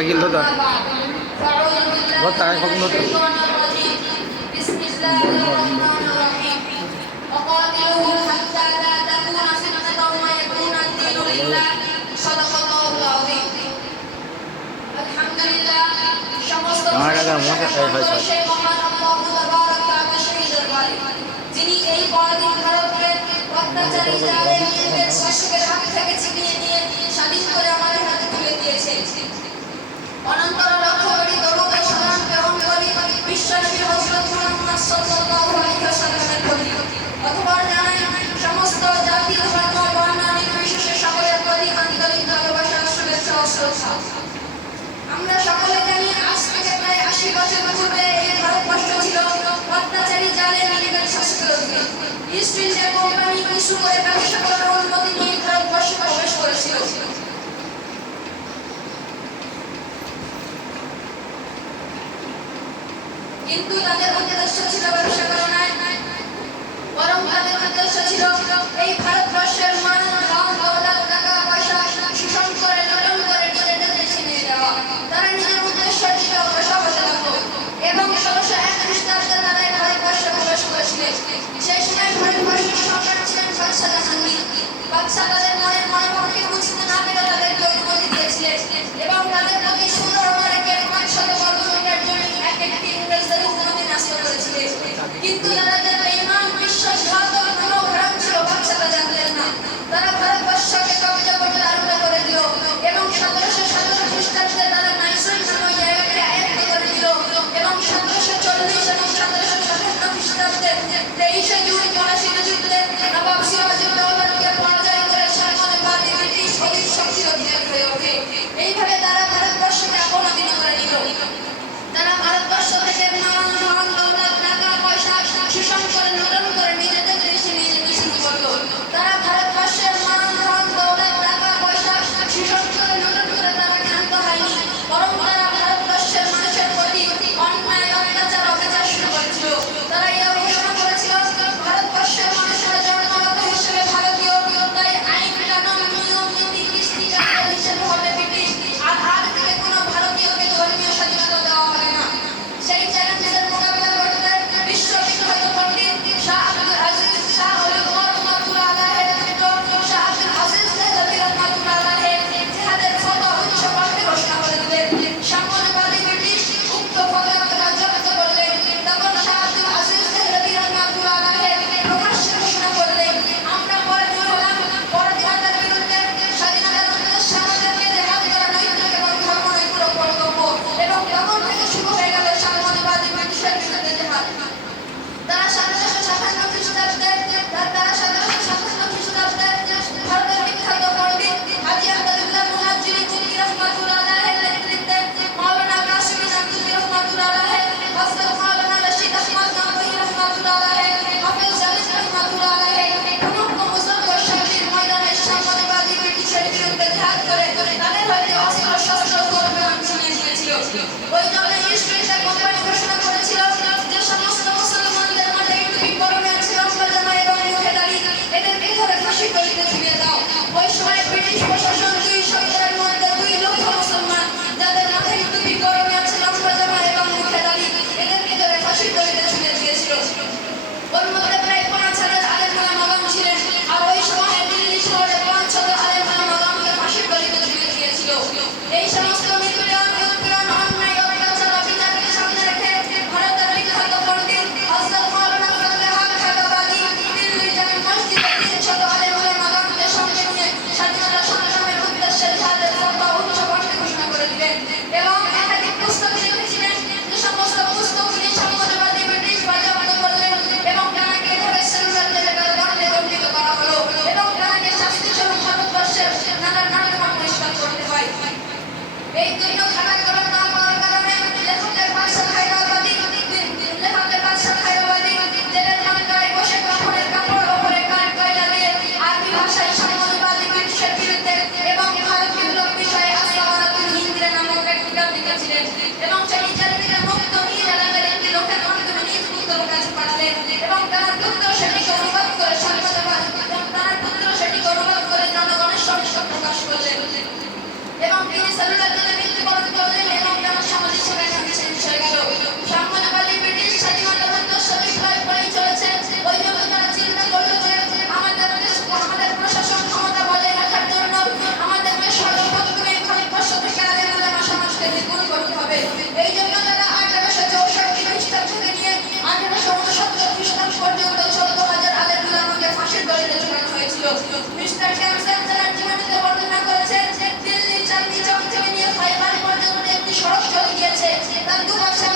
Agil hoda. What I hope not. بسم الله الرحمن الرحيم وقاتلوهم حتى لا تكون فتنة ويكون الدين لله صدق الله العظيم الحمد لله সমস্ত সেই মহান আল্লাহ তাবারক ওয়া তাআলা শহীদের বাড়ি যিনি এই পরাধীন ভারতকে অত্যাচারী জালেমদের শাসকের হাত থেকে ছিনিয়ে নিয়ে স্বাধীন করে আমাদের হাতে তুলে দিয়েছে অনন্তর লক্ষ কোটি দরুদ ও সালাম প্রেরণ করি বিশ্বনবী হযরত মুহাম্মদ সাল্লাল্লাহু আলাইহি ওয়াসাল্লামের প্রতি অথবা জানাই সমস্ত জাতি ধর্ম বর্ণ নির্বিশেষে সকলের প্রতি আন্তরিক ভালোবাসা শুভেচ্ছা ও শ্রদ্ধা আমরা সকলে জানি আজ থেকে প্রায় 80 বছর পূর্বে এই ভারতবর্ষ ছিল অত্যাচারী জালেম ইংরেজ শাসকের অধীনে ইস্ট ইন্ডিয়া কোম্পানি ইস্যু করে ব্যবসা করার অনুমতি নিয়ে ভারতবর্ষে প্রবেশ করেছিল কিন্তু তাদের উদ্দেশ্য ছিল ব্যবসা করা নয় বরং তাদের উদ্দেশ্য ছিল এই ভারতবর্ষের মান ধন দৌলত টাকা পয়সা শোষণ করে লুণ্ঠন করে নিজেদের দেশে নিয়ে যাওয়া তারা নিজের উদ্দেশ্য ছিল বসবাস এবং 1601 খ্রিস্টাব্দে তারা এই ভারতবর্ষে প্রবেশ করেছিলেন সেই সময় ভারতবর্ষের সরকার ছিলেন বাদশাহ জাহাঙ্গীর বাদশাহ তাদের মনের মনোভাবকে বুঝতে না পেরে তাদেরকে অনুমতি দিয়েছিলেন এবং তাদের প্রতি সুন্দর রেখে 500 বর্গমিটার জমি এক একটি ইংরেজদের অনুমতি নষ্ট করেছিলেন কিন্তু তারা যে বেঈমান বিশ্বাসঘাতক মনোভাব ছিল বাদশাহ জানতেন না তারা ভারতবর্ষকে কব্জা করতে আরম্ভ করে দিল এবং 1717 খ্রিস্টাব্দে তারা মাইসোর নামক জায়গাকে আয়ত্ত করে নিল এবং 1740 এবং 1757 খ্রিস্টাব্দে 23 জুন পলাশীর যুদ্ধে নবাব সিরাজউদ্দৌলাকে পরাজয় করে সাম্রাজ্যবাদী ব্রিটিশ অধিক শক্তির অধিকারী হয়ে ওঠে এইভাবে তারা ভারতবর্ষকে আপন অধীন করে নিল তারা ভারতবর্ষ থেকে মান ধন দৌলত টাকা পয়সা শোষণ করে লুণ্ঠন করে নিজেদের দেশে নিয়ে যেতে শুরু করলো তারা ভারতবর্ষের মান ধন দৌলত টাকা পয়সা শোষণ করে লুণ্ঠন করে তারা ক্ষান্ত হয়নি বরং তারা ভারতবর্ষের মানুষের প্রতি অন্যায় অত্যাচার শুরু করেছিল তারা এই ঘোষণা করেছিল ভারতবর্ষের মানুষের জন্মগত হিসেবে ভারতীয় তাই আইন কানুন নিয়ম নীতি কৃষ্টি কাজ হিসেবে হবে ব্রিটিশ আর আজ থেকে কোনো ভারতীয়কে ধর্মীয় স্বাধীনতা দেওয়া হবে না সেই চ্যালেঞ্জের মোকাবিলা করতে বিশ্ববিখ্যাত পণ্ডিত শাহ আব্দুল আজিজ শাহ ওলি রহমাতুল্লাহ আলাইহির পুত্র শাহ আব্দুল আজিজ দেহলভী রহমাতুল্লাহ আলাইহি জিহাদের ফতোয়া উচ্চ কণ্ঠে ঘোষণা করে দিলেন সাম্রাজ্যবাদী ব্রিটিশ উক্ত ফতোয়াকে বাজেয়াপ্ত করলেন তখন শাহ আব্দুল আজিজ দেহলভী রহমাতুল্লাহ আলাইহি প্রকাশ্যে ঘোষণা করলেন আমরা পরাজিত হলাম পরাধীনতার বিরুদ্ধে স্বাধীনতার উদ্দেশ্যে আমাদেরকে জেহাদ করা নৈতিক এবং ধর্মনৈতিক কর্তব্য এবং তখন থেকে শুরু হয়ে গেল সাম্রাজ্যবাদী ব্রিটিশের বিরুদ্ধে জেহাদ তারা 1757 খ্রিস্টাব্দে ভারতের বিখ্যাত পণ্ডিত হাজী আহমদুল্লাহ মুহাজ্জিরি কুতুবী রহমাতুল্লাহ আলাইহির নেতৃত্বে মাওলানা কাসিম নানতুবি রহমাতুল্লাহ আলাইহি হযরত মাওলানা রশিদ আহমদ গাঙ্গুহি রহমাতুল্লাহ আলাইহি হাফেজ জামিল রহমাতুল্লাহ আলাইহি প্রমুখ মুসলমান শাহির ময়দানে সাম্রাজ্যবাদী ব্রিটিশের বিরুদ্ধে জেহাদ করে তাদের হইতে অস্ত্র শস্ত্র সরবরাহ ছিনিয়ে নিয়েছিল ওই জন্য ইস্ট ইন্ডিয়া কোম্পানি ঘোষণা করেছিল যে সমস্ত মুসলমানদের মাঝে টুপি পরনে আছে লম্বা জামা এবং মুখে দাড়ি এদেরকে ধরে ফাঁসি গলিতে ঝুলিয়ে দাও ওই সময় ব্রিটিশ প্রশাসন 200 মধ্যে 2 লক্ষ মুসলমান যাদের মাথায় টুপি পরনে আছে লম্বা জামা এবং মুখে দাড়ি এদেরকে ধরে ফাঁসি গলিতে ঝুলিয়ে দিয়েছিল ওর মধ্যে প্রায় 5000 আলেম ওলামা ছিলেন আর ওই সময় দিল্লি শহরে 500 আলেম ওলামাকে ফাঁসি গলিতে ঝুলিয়ে দিয়েছিল এই সমস্ত নিপীড়ন উৎপীড়ন অন্যায় অত্যাচার অবিচারকে সামনে রেখে ভারতের বিখ্যাত পণ্ডিত হযরত মাওলানা ফজলে হক খায়বাবাদী দিল্লি জামে মসজিদে 300 আলেম ওলামাকে সঙ্গে নিয়ে স্বাধীনতা সংগ্রামের উদ্দেশ্যে জিহাদের ফতোয়া উচ্চ কণ্ঠে ঘোষণা করে দিলেন এবং একাধিক পুস্তক লিখেছিলেন যে সমস্ত পুস্তক তিনি সাম্রাজ্যবাদী ব্রিটিশ বাজেয়াপ্ত করলেন এবং তাকে ধরে সেলুলার জেলে কারাদণ্ডে দণ্ডিত করা হলো এবং তাকে শাস্তি স্বরূপ ভারতবর্ষের নানা নর্দমা পরিষ্কার করতে হয় এই দুইটা খারাপ করার না পাওয়ার কারণে লেখকের বাদশাহ খায়বাবাদী জেলের মানকায় বসে কাপড়ের ওপরে কাঠ কয়লা দিয়ে আরবি ভাষায় সাম্রাজ্যবাদী ব্রিটিশের বিরুদ্ধে এবং ভারত বিপ্লব বিষয়ে আসওয়ারাতুল হিন্দ নামক এক কিতাব লিখেছিলেন এবং সেই জেল থেকে মুক্ত নিয়ে এলাকার একটি লোকের মাধ্যমে নিজ পুত্রের কাছে পাঠালেন এবং তার পুত্র সেটিকে অনুবাদ করে জনগণের সমস্যা প্রকাশ করলেন এবং তিনি সেলুলার জেলে বরণ করলেন এবং তেমন সামাজিক সেখানে বিষয়গুলো সাম্যবাদী ব্রিটিশ স্বাধীনতা যুদ্ধ সঠিক প্রয়োগ করেই চলেছে। ওই জন্য তারা চিন্তা করলো যে আমাদের প্রশাসন ক্ষমতা বজায় রাখার জন্য আমাদেরকে সর্বপ্রথমে ভারতবর্ষ থেকে আলেমালামা সমাজকে দ্বিগুণ করতে হবে। এই জন্য তারা 1864 খ্রিস্টাব্দ থেকে নিয়ে 1869 খ্রিস্টাব্দ পর্যন্ত 14,000 আলেমালামাকে ফাঁসির দড়িতে ঝুলানো হয়েছিল। মিস্টার ক্যাম্পবেল তার জীবনীতে বর্ণনা করেছেন দিল্লি চাঁদনি চক থেকে নিয়ে ফাইবার পর্যন্ত একটি সড়ক চলে গিয়েছে, তার দুপাশে